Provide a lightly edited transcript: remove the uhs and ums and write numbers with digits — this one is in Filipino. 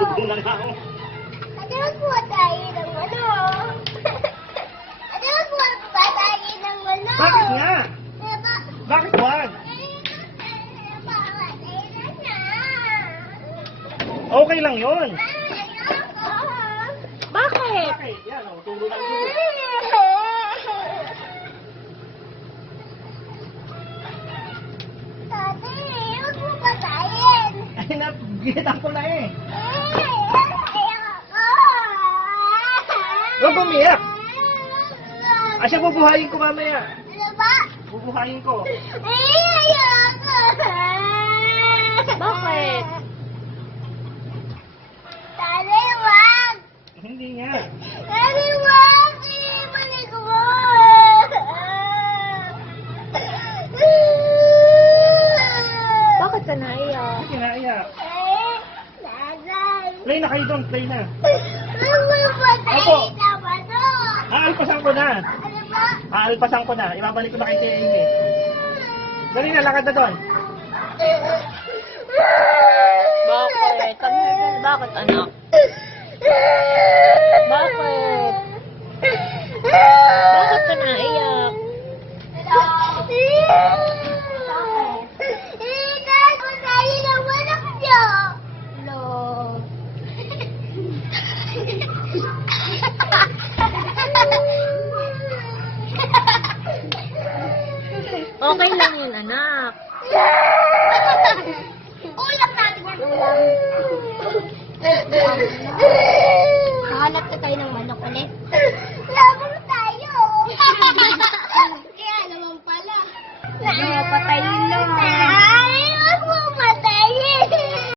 Dudong na nga ako. Ate, magkuha tayo ng ano. Ate, magkuha tayo ng ano. Bakit nga? Diba? Bakit wag? Okay lang yun. Bakit? Bakit? Yan o, tulo lang tulo. Ate, huwag mo patayin. Ay, nagitan ko na eh. Huwag bumiyak. Asya, bubuhayin ko mamaya. Ano ba? Bubuhayin ko. Ayoko. Bakit? Tari, wag. Hindi nga. Tari, wag. Balik mo. Bakit ka naiyak? Sige na, iyak. Nanay. Play na kayo doon, play na. Huwag mo patayin naman to. Aalpasan ko na. Ano ba? Aalpasan ko na. Ibabalik ko na kay Tia Amy. Dali na, lakad na doon. Bakit? Come here, girl. Bakit, anak? Bakit? Bakit ka naiyak? Dahil patayin ang anak niyo. Hello. Okay lang yun, anak. Ulam natin yan. Hanap ka tayo ng manok ulit. Laban tayo. Kaya naman pala. Patayin na.